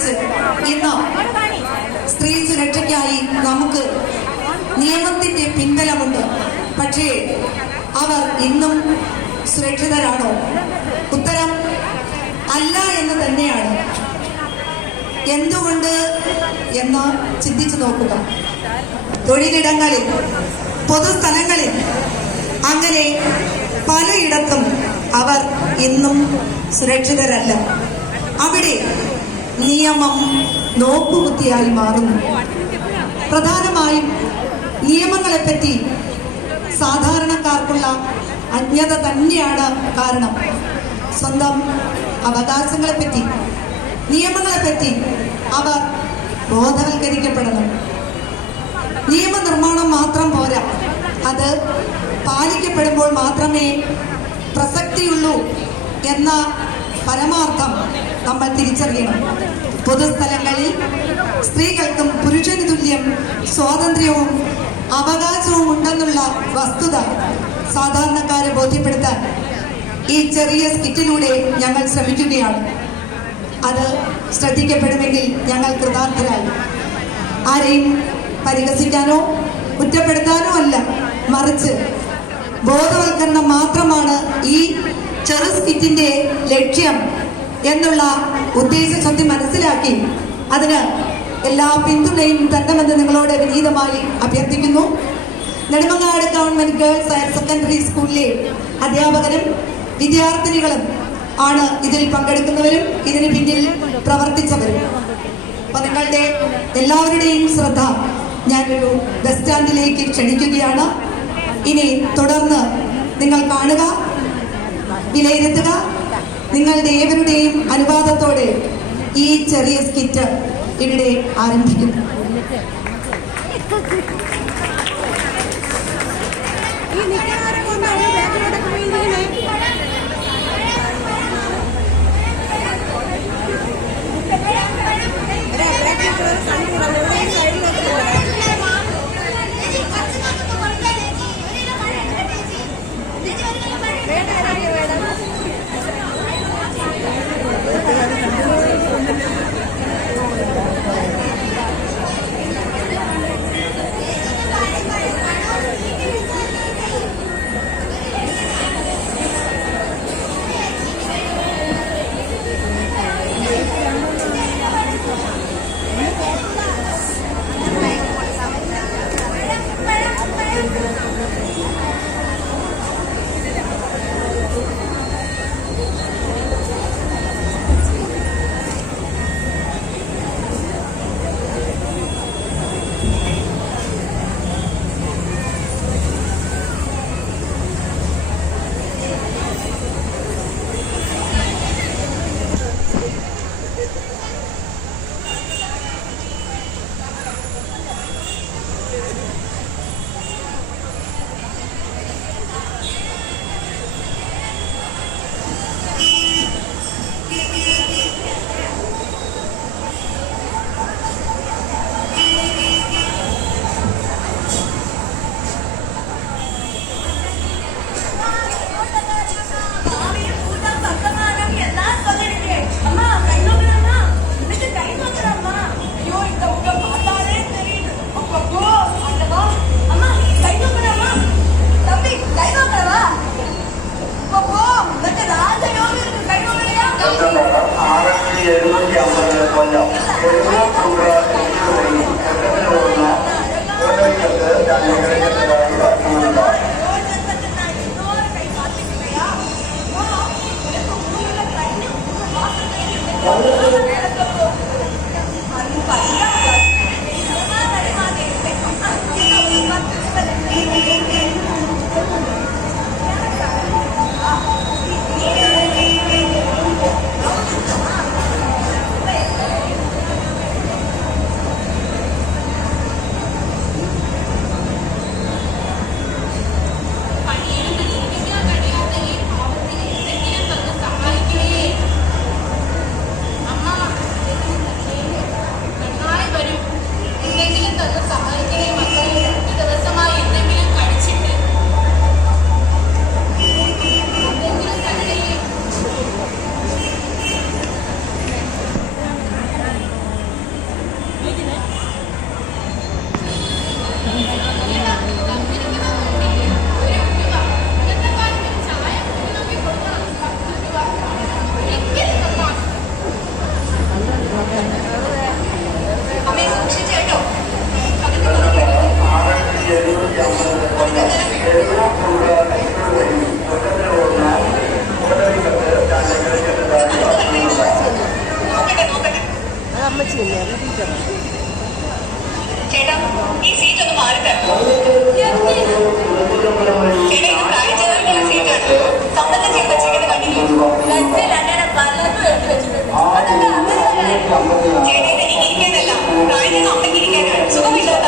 അനുസരിച്ച് ഇന്ന് സ്ത്രീ സുരക്ഷയ്ക്കായി നമുക്ക് നിയമത്തിന്റെ പിൻബലമുണ്ട്. പക്ഷേ അവർ ഇന്നും സുരക്ഷിതരാണോ? ഉത്തരം അല്ല എന്ന് തന്നെയാണ്. എന്തുകൊണ്ട് എന്ന് ചിന്തിച്ചു നോക്കുക. തൊഴിലിടങ്ങളിൽ പൊതുസ്ഥലങ്ങളിൽ അങ്ങനെ പലയിടത്തും അവർ ഇന്നും സുരക്ഷിതരല്ല. അവിടെ നിയമം നോക്കുകുത്തിയായി മാറുന്നു. പ്രധാനമായും നിയമങ്ങളെപ്പറ്റി സാധാരണക്കാർക്കുള്ള അജ്ഞത തന്നെയാണ് കാരണം. സ്വന്തം അവകാശങ്ങളെപ്പറ്റി നിയമങ്ങളെപ്പറ്റി അവർ ബോധവൽക്കരിക്കപ്പെടണം. നിയമനിർമ്മാണം മാത്രം പോരാ. അത് പാലിക്കപ്പെടുമ്പോൾ മാത്രമേ പ്രസക്തിയുള്ളൂ എന്ന പരമാർത്ഥം നമ്മൾ തിരിച്ചറിയണം. പൊതുസ്ഥലങ്ങളിൽ സ്ത്രീകൾക്കും പുരുഷന് തുല്യം സ്വാതന്ത്ര്യവും അവകാശവും ഉണ്ടെന്നുള്ള വസ്തുത സാധാരണക്കാരെ ബോധ്യപ്പെടുത്താൻ ഈ ചെറിയ സ്കിറ്റിലൂടെ ഞങ്ങൾ ശ്രമിക്കുകയാണ്. അത് ശ്രദ്ധിക്കപ്പെടുമെങ്കിൽ ഞങ്ങൾ കൃതാർത്ഥരായി. ആരെയും പരിഹസിക്കാനോ കുറ്റപ്പെടുത്താനോ അല്ല മറിച്ച് ബോധവൽക്കരണം മാത്രമാണ് ഈ ചെറു സ്കിറ്റിന്റെ ലക്ഷ്യം എന്നുള്ള ഉദ്ദേശ ഉദ്ദേശശക്തി മനസ്സിലാക്കി അതിന് എല്ലാ പിന്തുണയും തരണമെന്ന് നിങ്ങളോട് വിനീതമായി അഭ്യർത്ഥിക്കുന്നു. Nedumangad government girls higher secondary സ്കൂളിലെ അധ്യാപകരും വിദ്യാർത്ഥിനികളും ആണ് ഇതിൽ പങ്കെടുക്കുന്നവരും ഇതിന് പിന്നിൽ പ്രവർത്തിച്ചവരും. അപ്പൊ നിങ്ങളുടെ എല്ലാവരുടെയും ശ്രദ്ധ ഞാനൊരു ബസ് സ്റ്റാൻഡിലേക്ക് ക്ഷണിക്കുകയാണ്. ഇനി തുടർന്ന് നിങ്ങൾ കാണുക. വിലയിരുത്തുക. നിങ്ങളുടെ ഏവരുടെയും അനുവാദത്തോടെ ഈ ചെറിയ സ്കിറ്റ് ഇവിടെ ആരംഭിക്കുന്നു. ഈ ചേട്ടാ ഈ സീറ്റ് ഒന്ന് മാറി തരണോ ചേട്ടാ ഇത് പ്രായച്ചവർക്കുള്ള സീറ്റാണ് സ്വന്തത്തെ ചെയ്ത് വെച്ചേക്കുന്ന കണ്ടില്ലോ ചേട്ടാ ഇത് ഇരിക്കാനല്ല പ്രായത്തിന് അമ്മയ്ക്ക് ഇരിക്കാനാണ്. സുഖമില്ലാത്ത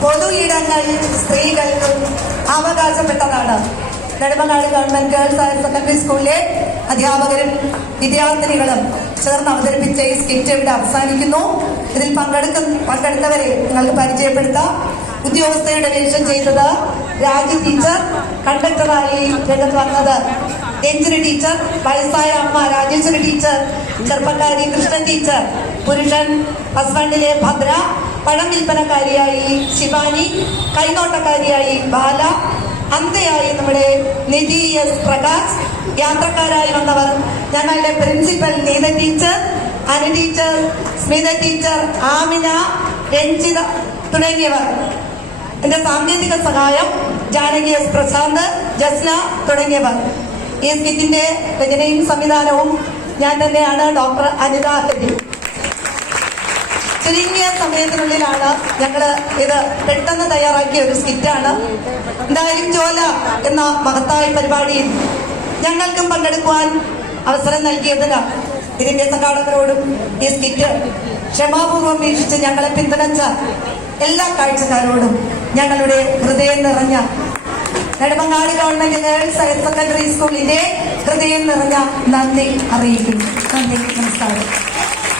പൊതു ഇടങ്ങളിൽ സ്ത്രീകൾക്കും അവകാശപ്പെട്ടതാണ് Nedumangad government girls higher secondary സ്കൂളിലെ അധ്യാപകരും വിദ്യാർത്ഥിനികളും ചേർന്ന് അവതരിപ്പിച്ച ഈ സ്കിറ്റ് ഇവിടെ അവസാനിക്കുന്നു. ഇതിൽ പങ്കെടുക്ക പങ്കെടുത്തവരെ നിങ്ങൾക്ക് പരിചയപ്പെടുത്താം. ഉദ്യോഗസ്ഥയുടെ വേഷം ചെയ്തത് രാജി ടീച്ചർ കണ്ടക്ടറായി രംഗത്ത് വന്നത് രഞ്ജന ടീച്ചർ വയസ്സായ അമ്മ രാജേശ്വരി ടീച്ചർ ചെറുപ്പക്കാരി കൃഷ്ണൻ ടീച്ചർ പുരുഷൻ ഹസ്ബൻഡിലെ ഭദ്ര പഴം വിൽപ്പനക്കാരിയായി ശിവാനി കൈനോട്ടക്കാരിയായി ബാല അന്തയായി നമ്മുടെ നിധി എസ് പ്രകാശ് യാത്രക്കാരായി വന്നവർ. ഞങ്ങളുടെ principal Neetha teacher Anu teacher Smitha teacher Amina Ranjitha തുടങ്ങിയവർ. എന്റെ സാങ്കേതിക സഹായം ജാനകി എസ് പ്രശാന്ത് ജസ്ന തുടങ്ങിയവർ. ഈ സ്കിറ്റിന്റെ രചനയും സംവിധാനവും ഞാൻ തന്നെയാണ് ഡോക്ടർ അനിത ഹരി ചുരുങ്ങിയ സമയത്തിനുള്ളിലാണ് ഞങ്ങൾ ഇത് പെട്ടെന്ന് തയ്യാറാക്കിയ ഒരു സ്കിറ്റാണ്. എന്തായാലും ജോല എന്ന മഹത്തായ പരിപാടിയിൽ ഞങ്ങൾക്കും പങ്കെടുക്കുവാൻ അവസരം നൽകിയതിന് ഇതിന്റെ സംഘാടകരോടും ഈ സ്കിറ്റ് ക്ഷമാപൂർവം വീക്ഷിച്ച് ഞങ്ങളെ പിന്തുണച്ച എല്ലാ കാഴ്ചക്കാരോടും ഞങ്ങളുടെ ഹൃദയം നിറഞ്ഞ നെടുമങ്ങാടി ഗവൺമെന്റ് ഗേൾസ് ഹയർ സെക്കൻഡറി സ്കൂളിന്റെ ഹൃദയം നിറഞ്ഞ നന്ദി അറിയിക്കുന്നു. നന്ദി നമസ്കാരം.